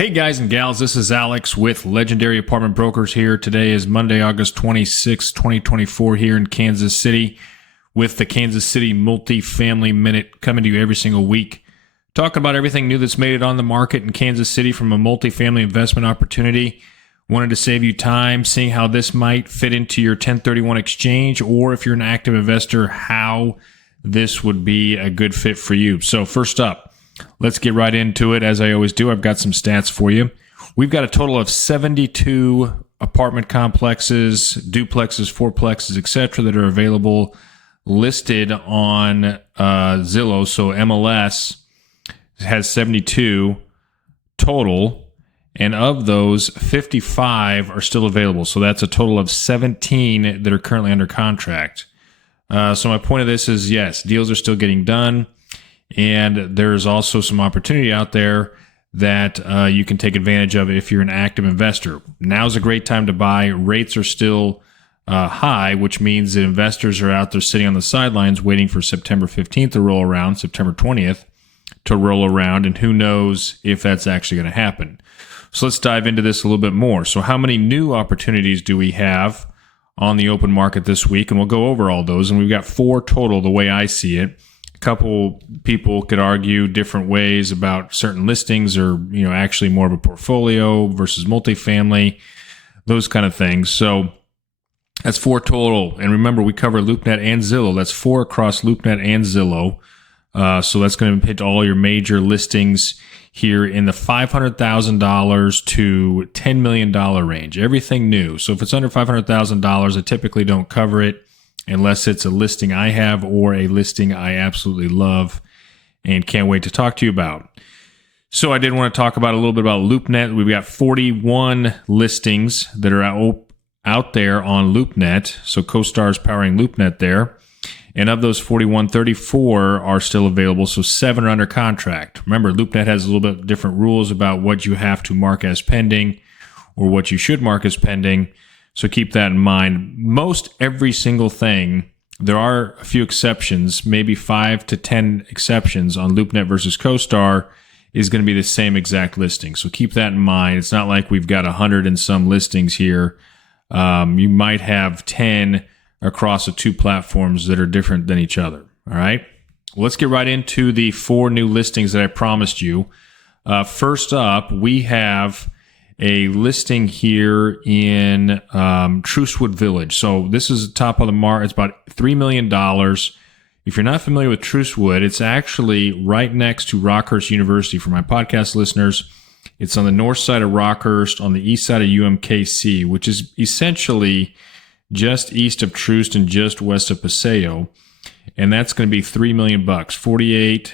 Hey guys and gals, this is Alex with Legendary Apartment Brokers here. Today is Monday, August 26, 2024 here in Kansas City with the Kansas City Multifamily Minute coming to you every single week. Talking about everything new that's made it on the market in Kansas City from a multifamily investment opportunity. Wanted to save you time seeing how this might fit into your 1031 exchange, or if you're an active investor, how this would be a good fit for you. So first up, let's get right into it. As I always do, I've got some stats for you. We've got a total of 72 apartment complexes, duplexes, fourplexes, etc. that are available listed on Zillow. So MLS has 72 total, and of those, 55 are still available. So that's a total of 17 that are currently under contract. So my point of this is, yes, deals are still getting done. And there's also some opportunity out there that you can take advantage of if you're an active investor. Now's a great time to buy. Rates are still high, which means that investors are out there sitting on the sidelines waiting for September 15th to roll around, September 20th to roll around, and who knows if that's actually going to happen. So let's dive into this a little bit more. So how many new opportunities do we have on the open market this week? And we'll go over all those. And we've got 4 total the way I see it. Couple people could argue different ways about certain listings, or actually more of a portfolio versus multifamily, those kind of things. So that's 4 total. And remember, we cover LoopNet and Zillow. That's 4 across LoopNet and Zillow. So that's going to hit all your major listings here in the $500,000 to $10 million range. Everything new. So if it's under $500,000, I typically don't cover it, unless it's a listing I have or a listing I absolutely love and can't wait to talk to you about. So I did want to talk about a little bit about LoopNet. We've got 41 listings that are out there on LoopNet. So CoStar is powering LoopNet there. And of those 41, 34 are still available. So 7 are under contract. Remember, LoopNet has a little bit different rules about what you have to mark as pending or what you should mark as pending. So keep that in mind. Most every single thing, there are a few exceptions, maybe 5 to 10 exceptions on LoopNet versus CoStar, is going to be the same exact listing. So keep that in mind. It's not like we've got 100 and some listings here. You might have 10 across the 2 platforms that are different than each other. All right. Let's get right into the 4 new listings that I promised you. First up, we have a listing here in Trucewood Village. So this is the top of the market. It's about $3 million. If you're not familiar with Trucewood, it's actually right next to Rockhurst University. For my podcast listeners, it's on the north side of Rockhurst, on the east side of UMKC, which is essentially just east of Troost and just west of Paseo. And that's going to be $3 million. 48th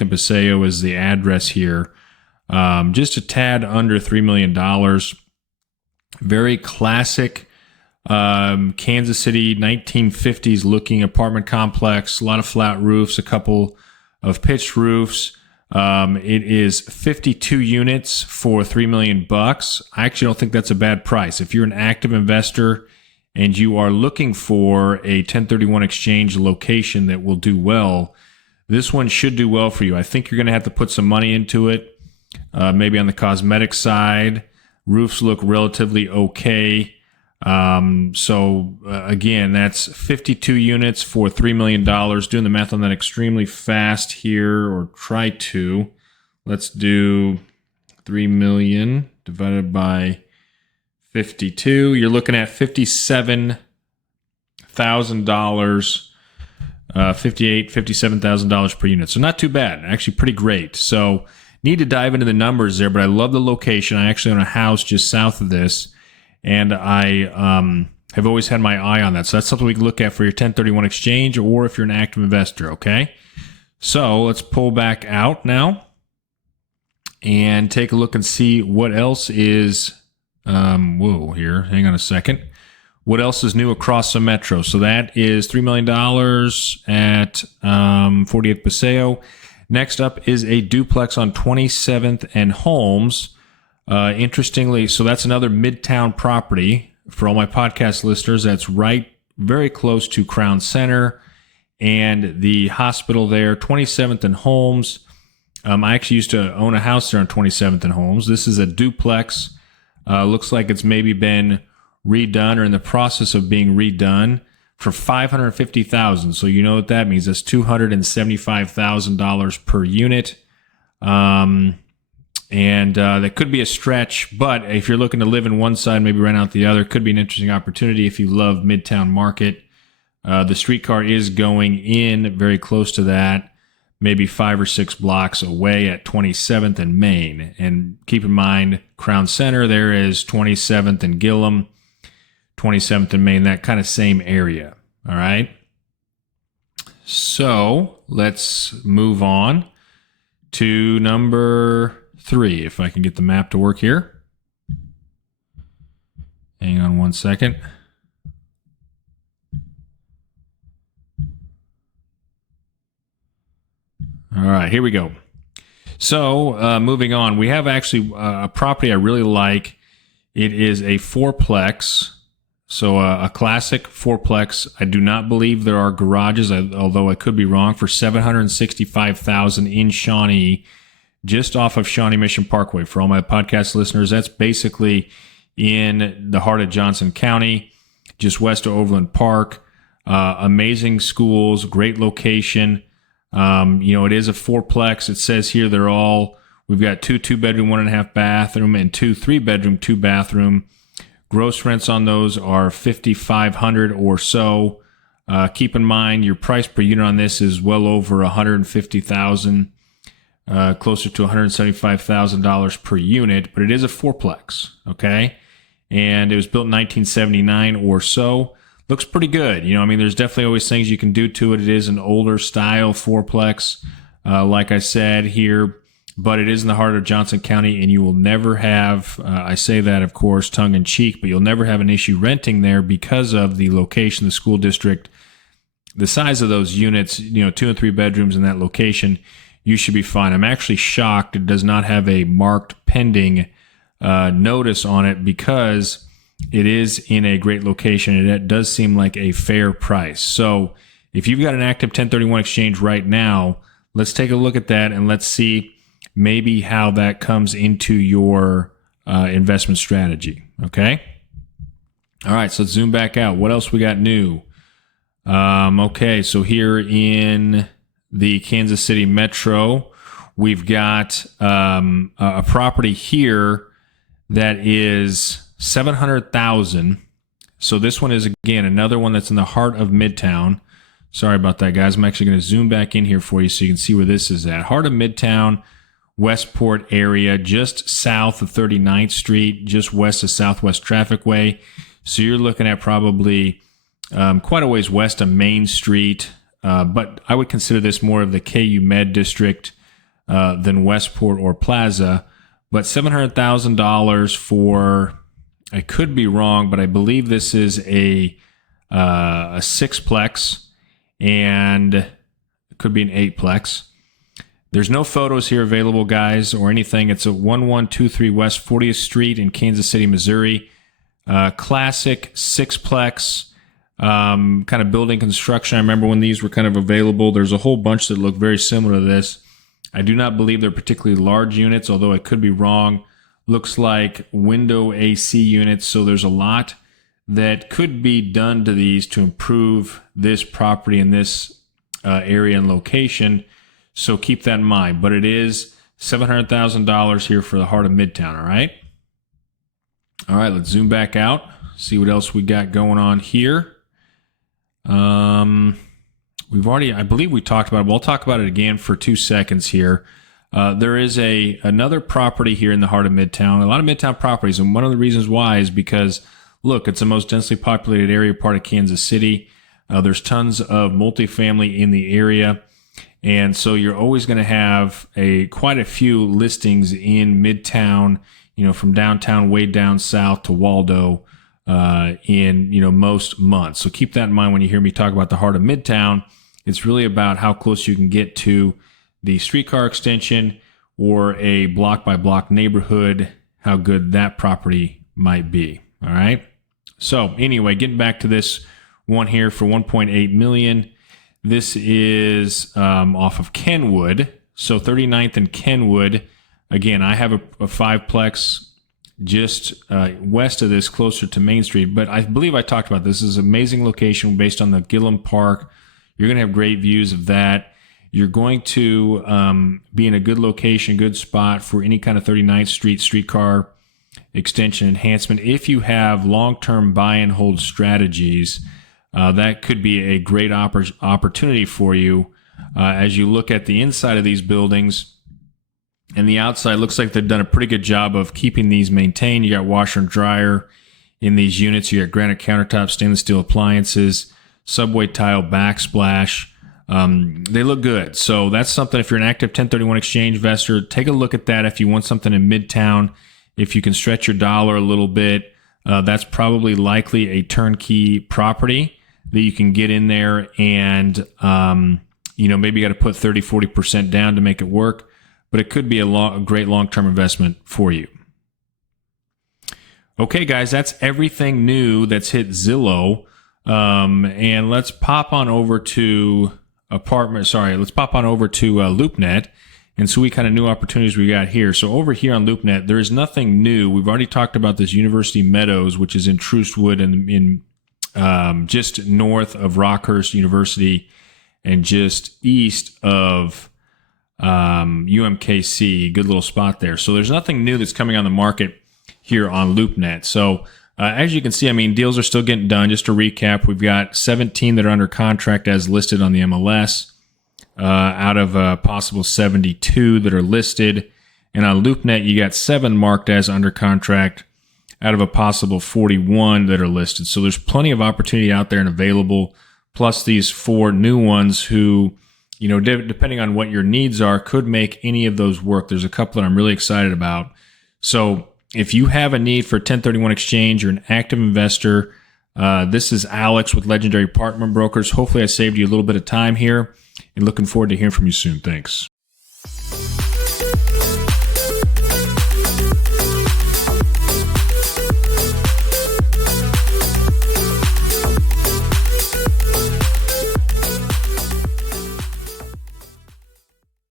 and Paseo is the address here. Just a tad under $3 million. Very classic Kansas City 1950s looking apartment complex. A lot of flat roofs, a couple of pitched roofs. It is 52 units for $3 million. I actually don't think that's a bad price. If you're an active investor and you are looking for a 1031 exchange location that will do well, this one should do well for you. I think you're going to have to put some money into it. Maybe on the cosmetic side. Roofs look relatively okay. Again, that's 52 units for $3 million. Doing the math on that extremely fast here, or try to. Let's do 3 million divided by 52. You're looking at $57,000, $57,000 per unit. So not too bad. Actually pretty great. So need to dive into the numbers there, but I love the location. I actually own a house just south of this, and I have always had my eye on that. So that's something we can look at for your 1031 exchange, or if you're an active investor, okay? So let's pull back out now and take a look and see what else is, here, hang on a second. What else is new across the metro? So that is $3 million at 48th Paseo. Next up is a duplex on 27th and Holmes. Interestingly, so that's another Midtown property. For all my podcast listeners, that's very close to Crown Center and the hospital there, 27th and Holmes. I actually used to own a house there on 27th and Holmes. This is a duplex. Looks like it's maybe been redone or in the process of being redone for $550,000. So you know what that means? That's $275,000 per unit. That could be a stretch, but if you're looking to live in one side, maybe rent out the other, could be an interesting opportunity if you love Midtown Market. The streetcar is going in very close to that, maybe 5 or 6 blocks away at 27th and Main. And keep in mind, Crown Center there is 27th and Gillum, 27th and Main, that kind of same area. All right. So let's move on to number 3, if I can get the map to work here. Hang on one second. All right, here we go. So moving on, we have actually a property I really like. It is a fourplex, so a classic fourplex. I do not believe there are garages, although I could be wrong, for $765,000 in Shawnee, just off of Shawnee Mission Parkway. For all my podcast listeners, that's basically in the heart of Johnson County, just west of Overland Park. Amazing schools, great location. It is a fourplex. It says here we've got 2 2-bedroom, 1.5 bathroom, and 2 3-bedroom, 2 bathroom. Gross rents on those are $5,500 or so. Keep in mind your price per unit on this is well over $150,000, closer to $175,000 per unit, but it is a fourplex, okay? And it was built in 1979 or so. Looks pretty good. There's definitely always things you can do to it. It is an older style fourplex, like I said here, but it is in the heart of Johnson County, and you will never have, I say that, of course, tongue in cheek, but you'll never have an issue renting there because of the location, the school district, the size of those units, 2 and 3 bedrooms in that location. You should be fine. I'm actually shocked it does not have a marked pending notice on it because it is in a great location, and it does seem like a fair price. So if you've got an active 1031 exchange right now, let's take a look at that and let's see maybe how that comes into your investment strategy. Okay? All right, so let's zoom back out. What else we got new? Okay, so here in the Kansas City Metro, we've got a property here that is $700,000. So this one is, again, another one that's in the heart of Midtown. Sorry about that, guys. I'm actually going to zoom back in here for you so you can see where this is at. Heart of Midtown, Westport area, just south of 39th Street, just west of Southwest Traffic Way. So you're looking at probably quite a ways west of Main Street, but I would consider this more of the KU Med District than Westport or Plaza. But $700,000 for, I could be wrong, but I believe this is a 6-plex, and it could be an 8-plex. There's no photos here available, guys, or anything. It's a 1123 West 40th Street in Kansas City, Missouri. Classic 6-plex kind of building construction. I remember when these were kind of available. There's a whole bunch that look very similar to this. I do not believe they're particularly large units, although I could be wrong. Looks like window AC units, so there's a lot that could be done to these to improve this property in this area and location. So keep that in mind. But it is $700,000 here for the heart of Midtown, all right? All right, let's zoom back out, see what else we got going on here. We've already, I believe we talked about it, but I'll talk about it again for 2 seconds here. There is another property here in the heart of Midtown, a lot of Midtown properties, and one of the reasons why is because, look, it's the most densely populated area part of Kansas City. There's tons of multifamily in the area, and so you're always going to have quite a few listings in Midtown, from downtown way down south to Waldo in most months. So keep that in mind when you hear me talk about the heart of Midtown. It's really about how close you can get to the streetcar extension or a block-by-block neighborhood, how good that property might be. All right? So anyway, getting back to this one here for $1.8 million. This is off of Kenwood. So 39th and Kenwood, again, I have a fiveplex just west of this, closer to Main Street. But I believe I talked about this. This is an amazing location based on the Gillum Park. You're going to have great views of that. You're going to be in a good location, good spot for any kind of 39th Street streetcar extension enhancement. If you have long-term buy and hold strategies, that could be a great opportunity for you as you look at the inside of these buildings. And the outside looks like they've done a pretty good job of keeping these maintained. You got washer and dryer in these units. You got granite countertops, stainless steel appliances, subway tile, backsplash. They look good. So that's something, if you're an active 1031 exchange investor, take a look at that. If you want something in Midtown, if you can stretch your dollar a little bit, that's probably likely a turnkey property that you can get in there and, maybe you got to put 30, 40% down to make it work. But it could be a great long-term investment for you. Okay, guys, that's everything new that's hit Zillow. And let's pop on over to LoopNet and see what kind of new opportunities we got here. So over here on LoopNet, there is nothing new. We've already talked about this University Meadows, which is in Troostwood and in just north of Rockhurst University and just east of UMKC. Good little spot there. So there's nothing new that's coming on the market here on LoopNet. So as you can see, deals are still getting done. Just to recap, we've got 17 that are under contract as listed on the MLS out of a possible 72 that are listed. And on LoopNet, you got 7 marked as under contract out of a possible 41 that are listed. So there's plenty of opportunity out there and available, plus these 4 new ones who, depending on what your needs are, could make any of those work. There's a couple that I'm really excited about. So if you have a need for 1031 exchange, you're an active investor, this is Alex with Legendary Apartment Brokers. Hopefully I saved you a little bit of time here and looking forward to hearing from you soon. Thanks.